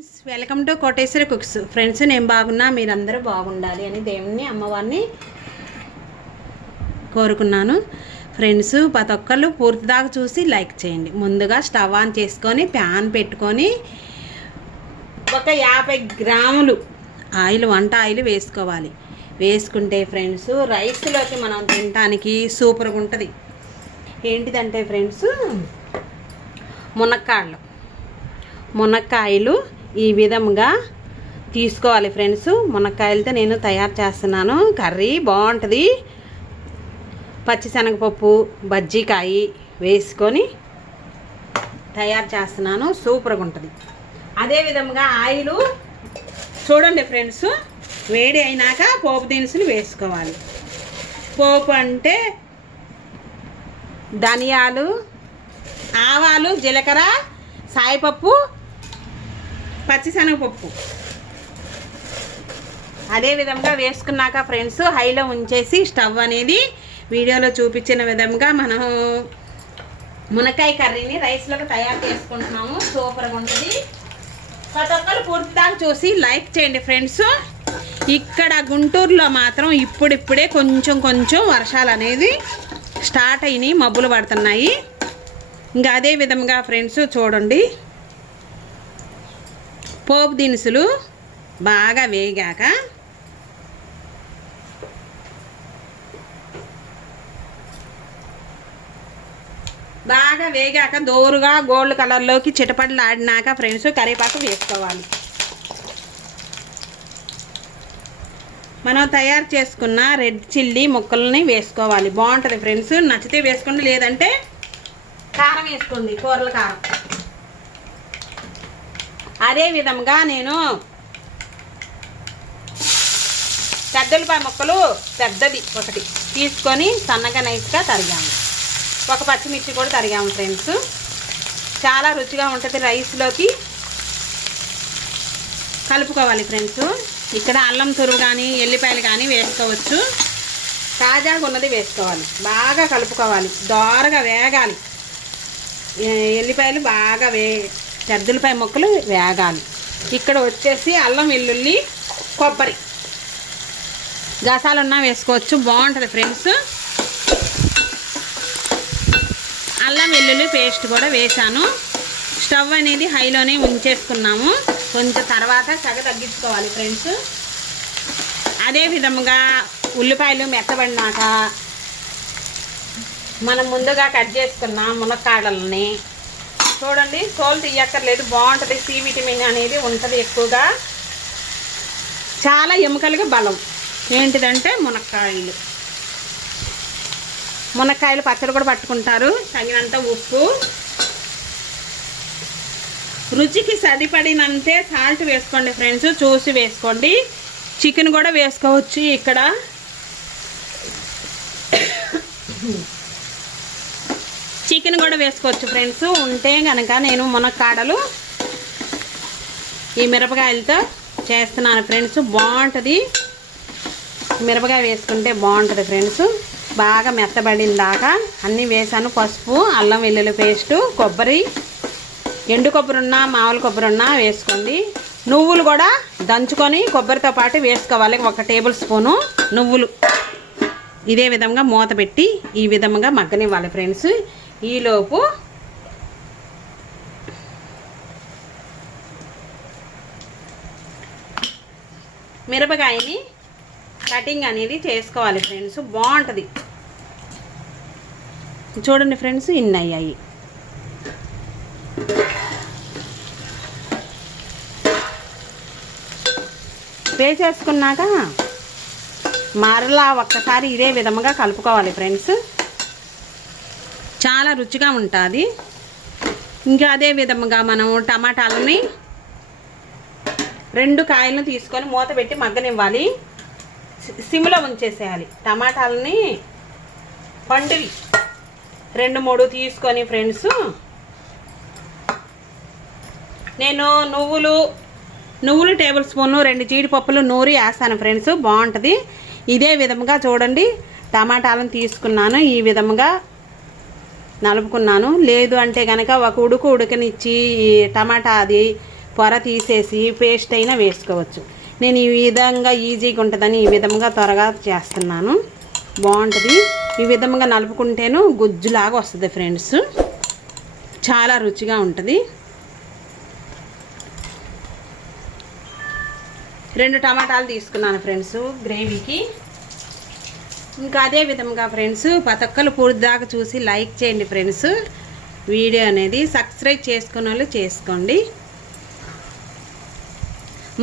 Friends, welcome to Koteswari cooks. Friends, నేను బాగున్నా, మీరందరూ బాగుండాలి అని దేవుణ్ణి అమ్మవారిని కోరుకున్నాను. ఫ్రెండ్స్, ప్రతి ఒక్కళ్ళు పూర్తి దాకా చూసి లైక్ చేయండి. ముందుగా స్టవ్ ఆన్ చేసుకొని ప్యాన్ పెట్టుకొని ఒక 50 గ్రాములు ఆయిల్, వంట ఆయిల్ వేసుకోవాలి. వేసుకుంటే ఫ్రెండ్స్, రైస్లోకి మనం తినడానికి సూపర్గా ఉంటుంది. ఏంటిదంటే ఫ్రెండ్స్, మునక్కాయలు ఈ విధంగా తీసుకోవాలి ఫ్రెండ్స్. మునక్కాయలతో నేను తయారు చేస్తున్నాను. కర్రీ బాగుంటుంది. పచ్చిశనగపప్పు, బజ్జీకాయ వేసుకొని తయారు చేస్తున్నాను. సూపర్గా ఉంటుంది. అదేవిధంగా ఆయిల్ చూడండి ఫ్రెండ్స్, వేడి అయినాక పోపు దినుసులు వేసుకోవాలి. పోపు అంటే ధనియాలు, ఆవాలు, జీలకర్ర, సాయిపప్పు, పచ్చిశనగపప్పు. అదేవిధంగా వేసుకున్నాక ఫ్రెండ్స్, హైలో ఉంచేసి స్టవ్ అనేది వీడియోలో చూపించిన విధంగా మనం మునక్కాయ కర్రీని రైస్లోకి తయారు చేసుకుంటున్నాము. సూపర్గా ఉంటుంది. ప్రతి ఒక్కరు పూర్తి దాకా చూసి లైక్ చేయండి ఫ్రెండ్స్. ఇక్కడ గుంటూరులో మాత్రం ఇప్పుడిప్పుడే కొంచెం వర్షాలు అనేది స్టార్ట్ అయినాయి, మబ్బులు పడుతున్నాయి. ఇంకా అదే విధంగా ఫ్రెండ్స్ చూడండి, పోపు దినుసులు బాగా వేగాక దోరుగా గోల్డ్ కలర్లోకి చిటపటలు ఆడినాక ఫ్రెండ్స్ కరివేపాకు వేసుకోవాలి. మనం తయారు చేసుకున్న రెడ్ చిల్లీ ముక్కల్ని వేసుకోవాలి. బాగుంటుంది ఫ్రెండ్స్. నచ్చితే వేసుకోండి, లేదంటే కారం వేసుకోండి, కూరల కారం. అదే విధంగా నేను పెద్దలపాయ ముక్కలు పెద్దది ఒకటి తీసుకొని సన్నగా నైస్గా తరిగాము. ఒక పచ్చిమిర్చి కూడా తరిగాము ఫ్రెండ్స్. చాలా రుచిగా ఉంటుంది. రైస్లోకి కలుపుకోవాలి ఫ్రెండ్స్. ఇక్కడ అల్లం తురుము కానీ ఎల్లిపాయలు కానీ వేసుకోవచ్చు. తాజాగా ఉన్నది వేసుకోవాలి. బాగా కలుపుకోవాలి. దోరగా వేగాలి. ఎల్లిపాయలు బాగా పెద్దలపాయ ముక్కలు వేగాలి. ఇక్కడ వచ్చేసి అల్లం, వెల్లుల్లి, కొబ్బరి గసాలున్నా వేసుకోవచ్చు. బాగుంటుంది ఫ్రెండ్స్. అల్లం వెల్లుల్లి పేస్ట్ కూడా వేసాను. స్టవ్ అనేది హైలోనే ఉంచేసుకున్నాము. కొంచెం తర్వాత సగ తగ్గించుకోవాలి ఫ్రెండ్స్. అదే విధంగా ఉల్లిపాయలు మెత్తబడినాక మనం ముందుగా కట్ చేసుకున్న మునక్కాడలని చూడండి, తోలు తీయక్కర్లేదు. బాగుంటుంది. సి విటమిన్ అనేది ఉంటుంది ఎక్కువగా. చాలా ఎముకలుగా బలం. ఏంటిదంటే మునక్కాయలు పచ్చడి కూడా పట్టుకుంటారు. తగినంత ఉప్పు, రుచికి సరిపడినంతే సాల్ట్ వేసుకోండి ఫ్రెండ్స్. చూసి వేసుకోండి. చికెన్ కూడా వేసుకోవచ్చు. ఇక్కడ చికెన్ కూడా వేసుకోవచ్చు ఫ్రెండ్స్ ఉంటే కనుక. నేను మునక్కాడలు ఈ మిరపకాయలతో చేస్తున్నాను ఫ్రెండ్స్. బాగుంటుంది. మిరపకాయ వేసుకుంటే బాగుంటుంది ఫ్రెండ్స్. బాగా మెత్తబడిన దాకా అన్నీ వేసాను. పసుపు, అల్లం వెల్లుల్లి పేస్టు, కొబ్బరి, ఎండు కొబ్బరి ఉన్నా మామూలు కొబ్బరి ఉన్నా వేసుకోండి. నువ్వులు కూడా దంచుకొని కొబ్బరితో పాటు వేసుకోవాలి. 1 టేబుల్ స్పూను నువ్వులు. ఇదే విధంగా మూత పెట్టి ఈ విధంగా మగ్గనివ్వాలి ఫ్రెండ్స్. ఈలోపు మిరపకాయని కటింగ్ అనేది చేసుకోవాలి ఫ్రెండ్స్. బాగుంటుంది. చూడండి ఫ్రెండ్స్, ఇన్ని అయ్యాయి. వేసేసుకున్నాక మరలా ఒక్కసారి ఇదే విధంగా కలుపుకోవాలి ఫ్రెండ్స్. చాలా రుచిగా ఉంటుంది. ఇంకా అదే విధంగా మనం టమాటాలని 2 కాయలను తీసుకొని మూత పెట్టి మగ్గనివ్వాలి. సిమ్లో ఉంచేసేయాలి. టమాటాలని పండువి 2-3 తీసుకొని ఫ్రెండ్స్, నేను నువ్వులు టేబుల్ స్పూను, 2 జీడిపప్పులు నూరి వేస్తాను ఫ్రెండ్స్. బాగుంటుంది. ఇదే విధంగా చూడండి, టమాటాలను తీసుకున్నాను. ఈ విధంగా నలుపుకున్నాను. లేదు అంటే కనుక ఒక ఉడకనిచ్చి టమాటా అది పొర తీసేసి పేస్ట్ అయినా వేసుకోవచ్చు. నేను ఈ విధంగా ఈజీగా ఉంటుందని ఈ విధంగా త్వరగా చేస్తున్నాను. బాగుంటుంది. ఈ విధంగా నలుపుకుంటేను గుజ్జులాగా వస్తుంది ఫ్రెండ్స్. చాలా రుచిగా ఉంటుంది. 2 టమాటాలు తీసుకున్నాను ఫ్రెండ్స్ గ్రేవీకి. ఇంకా అదే విధంగా ఫ్రెండ్స్ ప్రతి ఒక్కరు పూర్తి దాకా చూసి లైక్ చేయండి ఫ్రెండ్స్. వీడియో అనేది సబ్స్క్రైబ్ చేసుకున్న వాళ్ళు చేసుకోండి.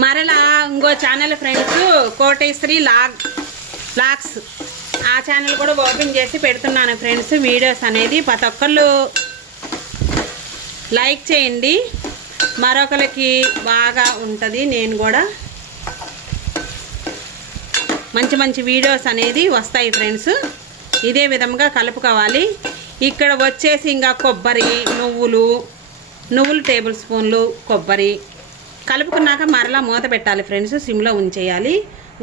మరలా ఇంకో ఛానల్ ఫ్రెండ్స్ కోటేశ్వరి లాగ్స్, ఆ ఛానల్ కూడా ఓపెన్ చేసి పెడుతున్నాను ఫ్రెండ్స్. వీడియోస్ అనేది ప్రతి ఒక్కళ్ళు లైక్ చేయండి. మరొకరికి బాగా ఉంటుంది. నేను కూడా మంచి మంచి వీడియోస్ అనేది వస్తాయి ఫ్రెండ్స్. ఇదే విధంగా కలుపుకోవాలి. ఇక్కడ వచ్చేసి ఇంకా కొబ్బరి, నువ్వులు టేబుల్ స్పూన్లు కొబ్బరి కలుపుకున్నాక మరలా మూత పెట్టాలి ఫ్రెండ్స్. సిమ్లో ఉంచేయాలి.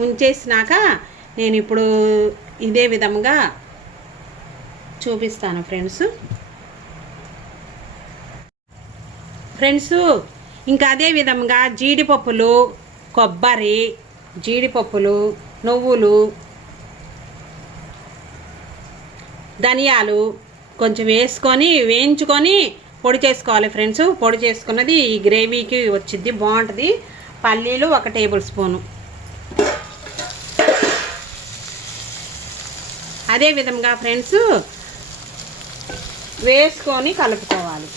ఉంచేసినాక నేను ఇప్పుడు ఇదే విధంగా చూపిస్తాను ఫ్రెండ్స్. ఇంకా అదే విధంగా జీడిపప్పులు, కొబ్బరి, జీడిపప్పులు, నువ్వులు, ధనియాలు కొంచెం వేసుకొని వేయించుకొని పొడి చేసుకోవాలి ఫ్రెండ్స్. పొడి చేసుకున్నది ఈ గ్రేవీకి వచ్చింది, బాగుంటుంది. పల్లీలు 1 టేబుల్ స్పూను. అదే విధంగా ఫ్రెండ్స్ వేసుకొని కలుపుకోవాలి.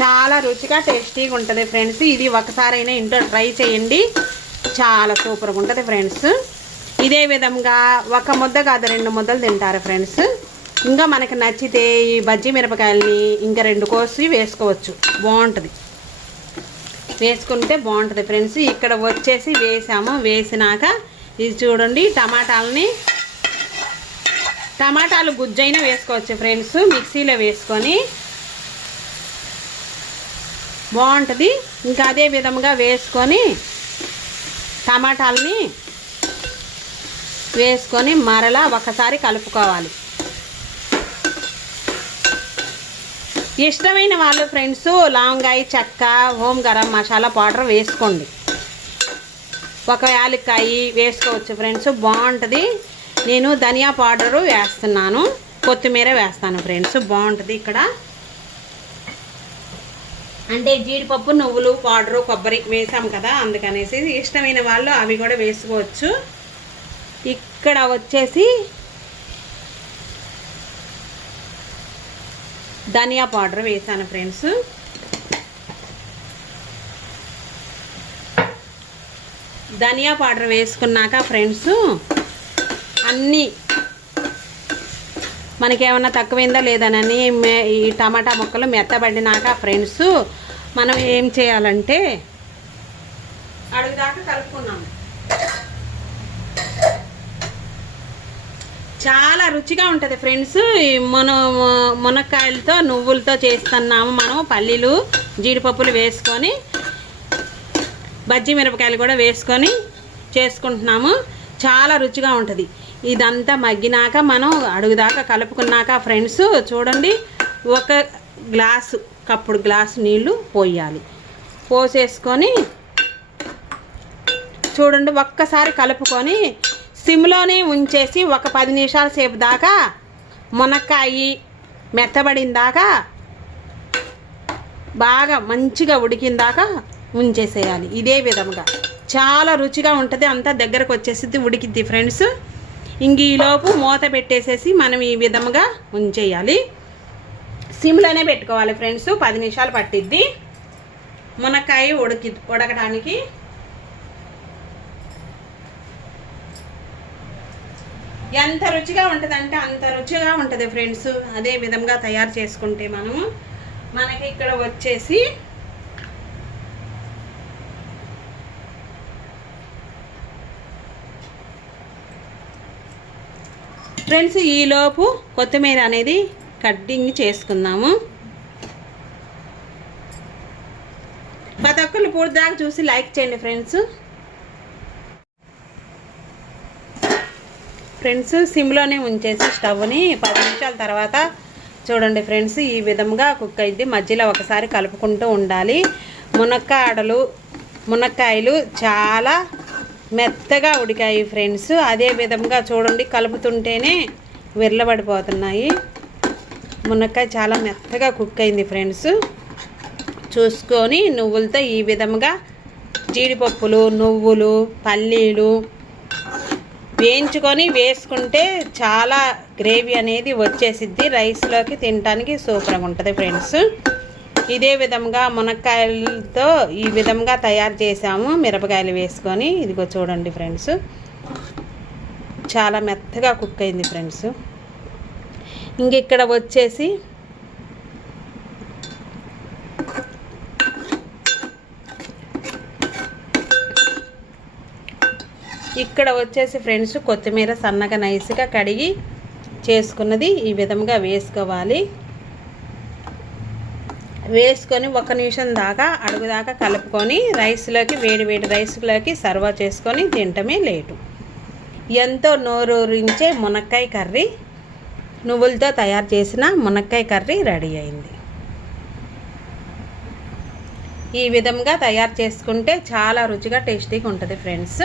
చాలా రుచిగా టేస్టీగా ఉంటుంది ఫ్రెండ్స్. ఇది ఒకసారైనా ఇంట్లో ట్రై చేయండి. చాలా సూపర్గా ఉంటుంది ఫ్రెండ్స్. ఇదే విధంగా 1 ముద్ద కాదు 2 ముద్దలు తింటారు ఫ్రెండ్స్. ఇంకా మనకి నచ్చితే ఈ బజ్జీ మిరపకాయలని ఇంకా 2 కోసి వేసుకోవచ్చు, బాగుంటుంది. వేసుకుంటే బాగుంటుంది ఫ్రెండ్స్. ఇక్కడ వచ్చేసి వేసాము. వేసినాక ఇది చూడండి టమాటాలు గుజ్జైనా వేసుకోవచ్చు ఫ్రెండ్స్. మిక్సీలో వేసుకొని బాగుంటుంది. ఇంకా అదే విధంగా వేసుకొని టమాటాలని వేసుకొని మరలా ఒకసారి కలుపుకోవాలి. ఇష్టమైన వాళ్ళు ఫ్రెండ్స్ లవంగాయ, చెక్క, హోమ్ గరం మసాలా పౌడర్ వేసుకోండి. 1 యాలక్కాయ వేసుకోవచ్చు ఫ్రెండ్స్, బాగుంటుంది. నేను ధనియా పౌడరు వేస్తున్నాను, కొత్తిమీర వేస్తాను ఫ్రెండ్స్, బాగుంటుంది. ఇక్కడ అంటే జీడిపప్పు, నువ్వులు పౌడరు, కొబ్బరి వేసాం కదా, అందుకనేసి ఇష్టమైన వాళ్ళు అవి కూడా వేసుకోవచ్చు. ఇక్కడ వచ్చేసి ధనియా పౌడర్ వేసాను ఫ్రెండ్స్. ధనియా పౌడర్ వేసుకున్నాక ఫ్రెండ్స్ అన్నీ మనకేమన్నా తక్కువైందా లేదనని ఈ టమాటా ముక్కలు మెత్తబడినాక ఫ్రెండ్స్ మనం ఏం చేయాలంటే అడుగుదాకా కలుపుకున్నాము. చాలా రుచిగా ఉంటుంది ఫ్రెండ్స్. మునక్కాయలతో నువ్వులతో చేస్తున్నాము మనం. పల్లీలు, జీడిపప్పులు వేసుకొని బజ్జీ మిరపకాయలు కూడా వేసుకొని చేసుకుంటున్నాము. చాలా రుచిగా ఉంటుంది. ఇదంతా మగ్గినాక మనం అడుగుదాకా కలుపుకున్నాక ఫ్రెండ్స్ చూడండి 1 కప్పుడు గ్లాసు నీళ్ళు పోయాలి. పోసేసుకొని చూడండి ఒక్కసారి కలుపుకొని సిమ్లోనే ఉంచేసి 10 నిమిషాల సేపు దాకా మునక్కాయ మెత్తబడిన దాకా బాగా మంచిగా ఉడికిన దాకా ఉంచేసేయాలి. ఇదే విధంగా చాలా రుచిగా ఉంటుంది. అంతా దగ్గరకు వచ్చేసి ఉడికిద్ది ఫ్రెండ్స్. ఇంక ఈలోపు మూత పెట్టేసేసి మనం ఈ విధంగా ఉంచేయాలి. సిమ్లోనే పెట్టుకోవాలి ఫ్రెండ్స్. 10 నిమిషాలు పట్టిద్ది మునక్కాయ ఉడకడానికి. ఎంత రుచిగా ఉంటుందంటే అంత రుచిగా ఉంటుంది ఫ్రెండ్స్. అదే విధంగా తయారు చేసుకుంటే మనకి ఇక్కడ వచ్చేసి ఫ్రెండ్స్ ఈలోపు కొత్తిమీర అనేది కట్టింగ్ చేసుకుందాము. ప్రతి ఒక్కరు పూర్తి దాకా చూసి లైక్ చేయండి ఫ్రెండ్స్. సిమ్లోనే ఉంచేసి స్టవ్ని 10 నిమిషాల తర్వాత చూడండి ఫ్రెండ్స్ ఈ విధంగా కుక్ అయింది. మధ్యలో ఒకసారి కలుపుకుంటూ ఉండాలి. మునక్కాయలు చాలా మెత్తగా ఉడికాయి ఫ్రెండ్స్. అదే విధంగా చూడండి, కలుపుతుంటేనే విర్లబడిపోతున్నాయి. మునక్కాయ చాలా మెత్తగా కుక్ అయింది ఫ్రెండ్స్. చూసుకొని నువ్వులతో ఈ విధంగా జీడిపప్పులు, నువ్వులు, పల్లీలు వేయించుకొని వేసుకుంటే చాలా గ్రేవీ అనేది వచ్చేసిద్ది. రైస్లోకి తినడానికి సూపర్గా ఉంటుంది ఫ్రెండ్స్. ఇదే విధంగా మునక్కాయలతో ఈ విధంగా తయారు చేసాము, మిరపకాయలు వేసుకొని. ఇదిగో చూడండి ఫ్రెండ్స్, చాలా మెత్తగా కుక్ అయింది ఫ్రెండ్స్. ఇంక ఇక్కడ వచ్చేసి ఫ్రెండ్స్ కొత్తిమీర సన్నగా నైస్గా కడిగి చేసుకున్నది ఈ విధంగా వేసుకోవాలి. వేసుకొని 1 నిమిషం దాకా అడుగుదాకా కలుపుకొని రైస్లోకి వేడి రైస్లోకి సర్వ్ చేసుకొని తినటమే లేటు. ఎంతో నోరూరించే మునక్కాయ కర్రీ, నువ్వులతో తయారు చేసిన మునక్కాయ కర్రీ రెడీ అయింది. ఈ విధంగా తయారు చేసుకుంటే చాలా రుచిగా టేస్టీగా ఉంటుంది ఫ్రెండ్స్.